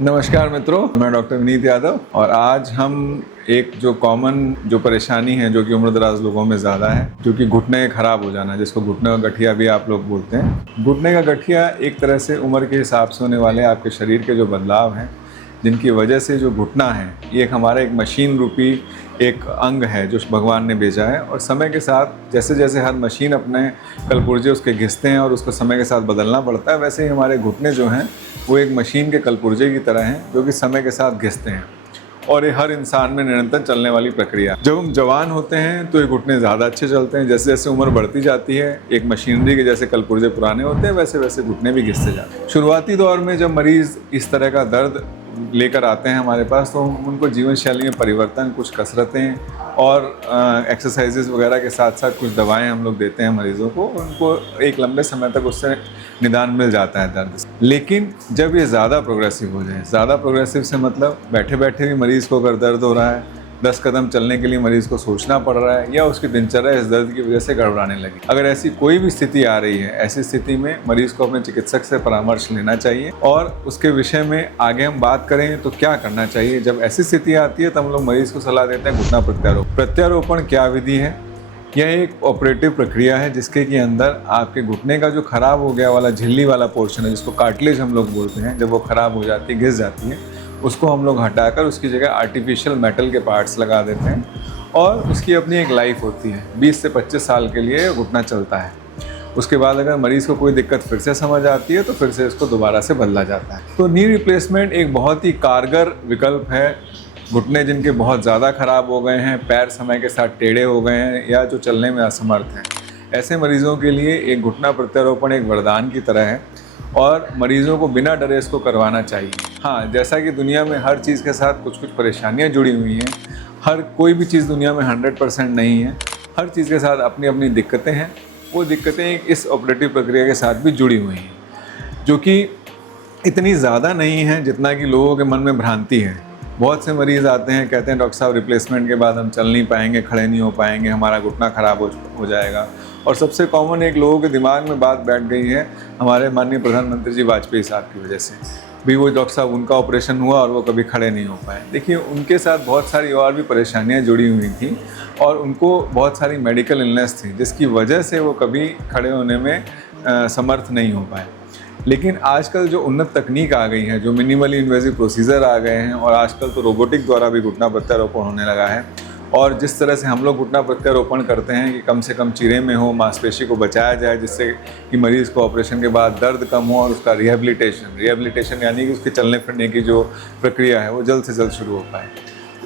नमस्कार मित्रों, मैं डॉक्टर विनीत यादव और आज हम एक जो कॉमन परेशानी है जो कि उम्रदराज लोगों में ज़्यादा है, जो कि घुटने खराब हो जाना, जिसको घुटने का गठिया भी आप लोग बोलते हैं। घुटने का गठिया एक तरह से उम्र के हिसाब से होने वाले आपके शरीर के जो बदलाव हैं, जिनकी वजह से जो घुटना है ये हमारा एक मशीन रूपी एक अंग है जो भगवान ने भेजा है। और समय के साथ जैसे जैसे हर मशीन अपने कलपुर्जे उसके घिसते हैं और उसको समय के साथ बदलना पड़ता है, वैसे ही हमारे घुटने जो हैं वो एक मशीन के कलपुर्जे की तरह हैं जो कि समय के साथ घिसते हैं। और ये हर इंसान में निरंतर चलने वाली प्रक्रिया। जब हम जवान होते हैं तो ये घुटने ज़्यादा अच्छे चलते हैं, जैसे जैसे उम्र बढ़ती जाती है एक मशीनरी के जैसे कलपुर्जे पुराने होते हैं वैसे वैसे घुटने भी घिसते जाते हैं। शुरुआती दौर में जब मरीज़ इस तरह का दर्द लेकर आते हैं हमारे पास, तो उनको जीवन शैली में परिवर्तन, कुछ कसरतें और एक्सरसाइजेज वगैरह के साथ साथ कुछ दवाएं हम लोग देते हैं मरीज़ों को, उनको एक लंबे समय तक उससे निदान मिल जाता है दर्द से। लेकिन जब ये ज़्यादा प्रोग्रेसिव हो जाए, ज़्यादा प्रोग्रेसिव से मतलब बैठे बैठे भी मरीज़ को अगर दर्द हो रहा है, 10 कदम चलने के लिए मरीज़ को सोचना पड़ रहा है, या उसकी दिनचर्या इस दर्द की वजह से गड़बड़ाने लगी, अगर ऐसी कोई भी स्थिति आ रही है, ऐसी स्थिति में मरीज़ को अपने चिकित्सक से परामर्श लेना चाहिए। और उसके विषय में आगे हम बात करें तो क्या करना चाहिए जब ऐसी स्थिति आती है, तब हम लोग मरीज़ को सलाह देते हैं घुटना प्रत्यारोपण। प्रत्यारोपण क्या विधि है? यह एक ऑपरेटिव प्रक्रिया है जिसके के अंदर आपके घुटने का जो खराब हो गया वाला झिल्ली वाला पोर्शन है, जिसको कार्टिलेज हम लोग बोलते हैं, जब वो खराब हो जाती है, घिस जाती है, उसको हम लोग हटाकर उसकी जगह आर्टिफिशियल मेटल के पार्ट्स लगा देते हैं। और उसकी अपनी एक लाइफ होती है, 20 से 25 साल के लिए घुटना चलता है। उसके बाद अगर मरीज़ को कोई दिक्कत फिर से समझ आती है तो फिर से इसको दोबारा से बदला जाता है। तो नी रिप्लेसमेंट एक बहुत ही कारगर विकल्प है। घुटने जिनके बहुत ज़्यादा ख़राब हो गए हैं, पैर समय के साथ टेढ़े हो गए हैं या जो चलने में असमर्थ हैं, ऐसे मरीज़ों के लिए एक घुटना प्रत्यारोपण एक वरदान की तरह है और मरीज़ों को बिना डरे इसको करवाना चाहिए। हाँ, जैसा कि दुनिया में हर चीज़ के साथ कुछ कुछ परेशानियाँ जुड़ी हुई हैं, हर कोई भी चीज़ दुनिया में 100% नहीं है, हर चीज़ के साथ अपनी अपनी दिक्कतें हैं। वो दिक्कतें इस ऑपरेटिव प्रक्रिया के साथ भी जुड़ी हुई हैं, जो कि इतनी ज़्यादा नहीं है जितना कि लोगों के मन में भ्रांति है। बहुत से मरीज़ आते हैं, कहते हैं डॉक्टर साहब रिप्लेसमेंट के बाद हम चल नहीं पाएंगे, खड़े नहीं हो पाएंगे, हमारा घुटना ख़राब हो जाएगा। और सबसे कॉमन एक लोगों के दिमाग में बात बैठ गई है हमारे माननीय प्रधानमंत्री जी वाजपेयी साहब की वजह से भी, वो डॉक्टर साहब उनका ऑपरेशन हुआ और वो कभी खड़े नहीं हो पाए। देखिए, उनके साथ बहुत सारी और भी परेशानियाँ जुड़ी हुई थी और उनको बहुत सारी मेडिकल इलनेस थी जिसकी वजह से वो कभी खड़े होने में समर्थ नहीं हो पाए। लेकिन आजकल जो उन्नत तकनीक आ गई है, जो मिनिमली इन्वेजिव प्रोसीजर आ गए हैं और आजकल तो रोबोटिक द्वारा भी घुटना प्रत्यारोपण होने लगा है। और जिस तरह से हम लोग घुटना प्रत्यारोपण करते हैं कि कम से कम चीरे में हो, मांसपेशी को बचाया जाए, जिससे कि मरीज़ को ऑपरेशन के बाद दर्द कम हो और उसका रिहेबिलिटेशन यानी कि उसके चलने फिरने की जो प्रक्रिया है वो जल्द से जल्द शुरू हो पाए।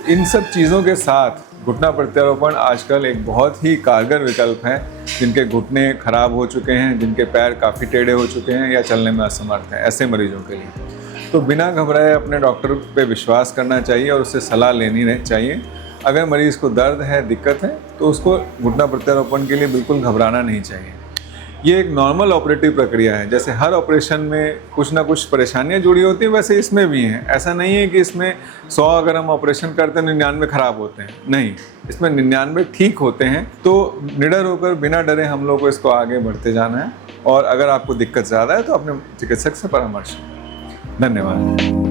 इन सब चीज़ों के साथ घुटना प्रत्यारोपण आजकल एक बहुत ही कारगर विकल्प है जिनके घुटने खराब हो चुके हैं, जिनके पैर काफ़ी टेढ़े हो चुके हैं या चलने में असमर्थ हैं, ऐसे मरीजों के लिए तो बिना घबराए अपने डॉक्टर पे विश्वास करना चाहिए और उससे सलाह लेनी चाहिए। अगर मरीज़ को दर्द है, दिक्कत है, तो उसको घुटना प्रत्यारोपण के लिए बिल्कुल घबराना नहीं चाहिए। ये एक नॉर्मल ऑपरेटिव प्रक्रिया है। जैसे हर ऑपरेशन में कुछ ना कुछ परेशानियां जुड़ी होती हैं, वैसे इसमें भी हैं। ऐसा नहीं है कि इसमें 100 अगर हम ऑपरेशन करते हैं 99 खराब होते हैं, नहीं, इसमें 99 ठीक होते हैं। तो निडर होकर बिना डरे हम लोग को इसको आगे बढ़ते जाना है। और अगर आपको दिक्कत ज़्यादा है तो अपने चिकित्सक से परामर्श। धन्यवाद।